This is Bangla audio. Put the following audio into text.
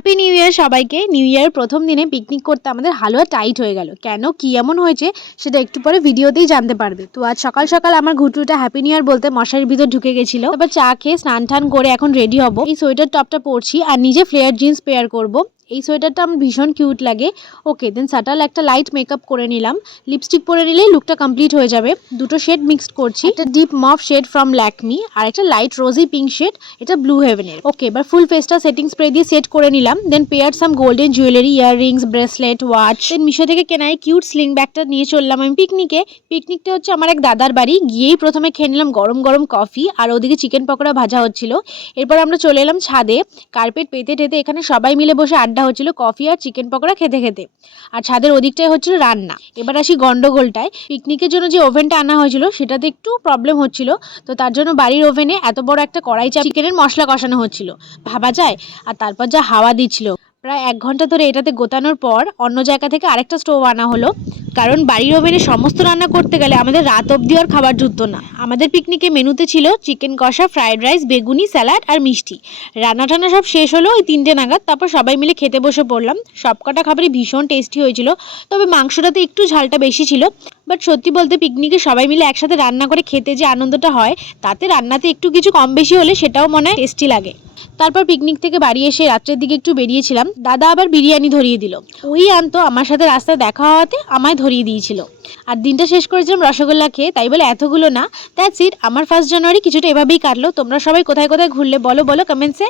হ্যাপি নিউ ইয়ার সবাইকে। নিউ ইয়ারের প্রথম দিনে পিকনিক করতে আমাদের হালুয়া টাইট হয়ে গেল। কেন, কি এমন হয়েছে সেটা একটু পরে ভিডিওতেই জানতে পারবে। তো আজ সকাল সকাল আমার ঘুটুটা হ্যাপি নিউ ইয়ার বলতে মশারির ভিতর ঢুকে গেছিল। তারপর চা খেয়ে স্নান টান করে এখন রেডি হব। এই সোয়েটার টপটা পরছি আর নিজে ফ্লেয়ার জিন্স পেয়ার করব। এই সোয়েটারটা আমার ভীষণ কিউট লাগে। ওকে, দেন সাটাল একটা লাইট মেকআপ করে নিলাম। লিপস্টিক পরে নিলেই লুকটা কমপ্লিট হয়ে যাবে। দুটো শেড মিক্সড করছি, একটা deep mauve shade from Lakme আর একটা লাইট রোজি পিঙ্ক শেড, এটা ব্লু হেভেনের। ওকে, এবার ফুল ফেসটা সেটিং স্প্রে দিয়ে সেট করে নিলাম। Then pair some golden jewellery, earrings, bracelet, watch. Then Meesho থেকে কেনা এই কিউট স্লিং ব্যাগটা নিয়ে চললাম আমি পিকনিকে। পিকনিকটা হচ্ছে আমার এক দাদার বাড়ি। গিয়েই প্রথমে খেয়ে নিলাম গরম গরম কফি আর ওদিকে চিকেন পকোড়া ভাজা হচ্ছিল। এরপর আমরা চলে এলাম ছাদে। কার্পেট পেতে টেতে এখানে সবাই মিলে বসে আড্ডা হচ্ছিল কফি আর চিকেন পকোড়া খেতে খেতে। আর ছাদের ওদিকটাই হচ্ছিল রান্না। এবার আসি গন্ডগোলটায়। পিকনিকের জন্য যে ওভেনটা আনা হয়েছিল সেটাতে একটু প্রবলেম হচ্ছিল। তো তার জন্য বাড়ির ওভেনে এত বড় একটা কড়াই চাপ চিকেনের মশলা কষানো হচ্ছিল, ভাবা যায়। আর তারপর যা হাওয়া দিচ্ছিল, প্রায় 1 ঘন্টা ধরে এটাতে গোতানোর পর অন্য জায়গা থেকে আরেকটা স্টোভ আনা হলো। কারণ বাড়ির ওভেনে সমস্ত রান্না করতে গেলে আমাদের রাত অবধি আর খাবার জুটতো না। আমাদের পিকনিকে মেনুতে ছিল চিকেন কষা, ফ্রাইড রাইস, বেগুনি, স্যালাড আর মিষ্টি। রান্না টান্না সব শেষ হলো ওই 3টে নাগাদ। তারপর সবাই মিলে খেতে বসে পড়লাম। সবকটা খাবারই ভীষণ টেস্টি হয়েছিল, তবে মাংসটাতে একটু ঝালটা বেশি ছিল। বাট সত্যি বলতে পিকনিকে সবাই মিলে একসাথে রান্না করে খেতে যে আনন্দটা হয়, তাতে রান্নাতে একটু কিছু কম বেশি হলে সেটাও মনে হয় টেস্টি লাগে। তারপর পিকনিক থেকে বাড়ি এসে রাত্রের দিকে একটু বেরিয়েছিলাম। দাদা আবার বিরিয়ানি ধরিয়ে দিল। ওই আনতো আমার সাথে রাস্তায় দেখা হওয়াতে আমায় ধরিয়ে দিয়েছিল। আর দিনটা শেষ করেছিলাম রসগোল্লা খেয়ে। তাই বলে এতগুলো না, দ্যাটস ইট। আমার 1 জানুয়ারি কিছুটা এভাবেই কাটলো। তোমরা সবাই কোথায় কোথায় ঘুরলে বলো কমেন্টসে।